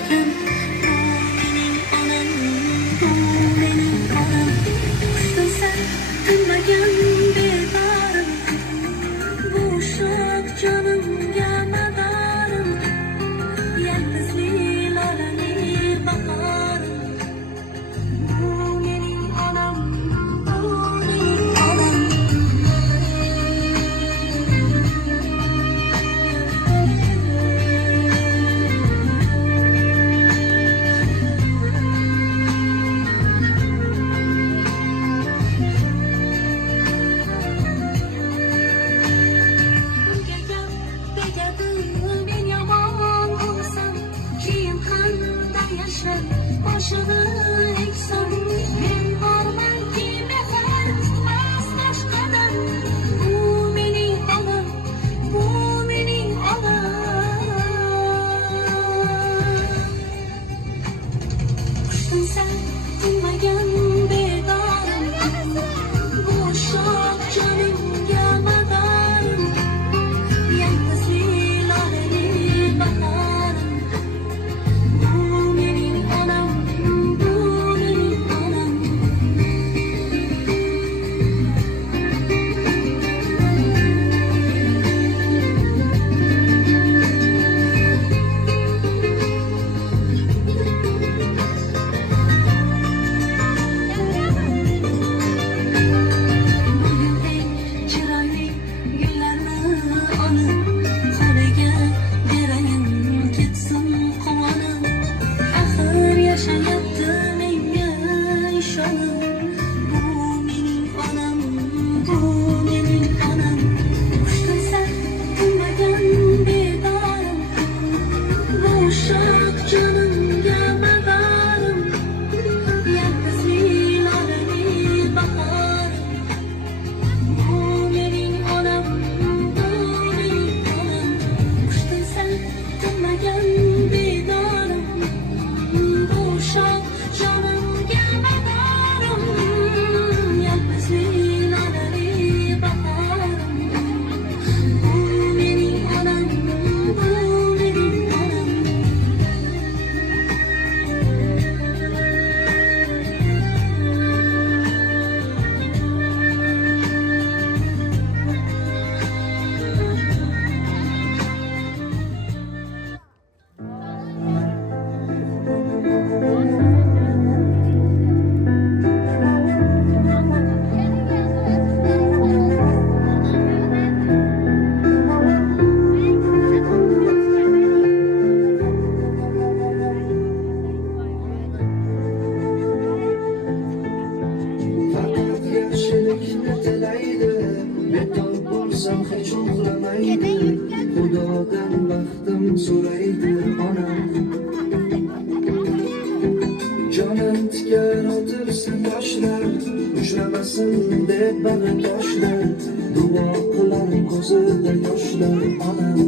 etgan bu mening onam, bu mening onam. Qushtilsa tinmagan bebarim, bu shoh jonimga madarim, yaldizli lolali bahorim. Bu mening onam, bu mening onam. Men yomon bo'lsam, keyin qanday yashab boshini eksam, men bormanki mehr tutmas boshqadan. Bu mening onam, bu mening onam. Qushtilsa tinmagan begorim, bu shoh jonimga madarim, yaldizli lolali bahorim. Bu mening onam, bu mening onam. Chiroyli gullarni olib, qo'liga berayin ketsin quvonib. Axir yashayapti menga ishonib. Bu mening onam, bu mening onam. Qushtilsa tinmagan begorim, bu shoh jonimga madarim, yaldizli lolali bahorim. Bu mening onam, bu mening onam. Qushtilsa tinmagan begorim, bu shoh jonimga madarim, yaldizli lolali bahorim. Bu mening onam, bu mening onam. Faqat yaxshilikni tilaydi, betob bo'lsam hech uxlamaydi. Xudodan baxtim so'raydi onam. Jonim tikar o'tirsin toshlar, uchramasin deb bana toshlar. Duo qilar ko'zida yoshlar onam.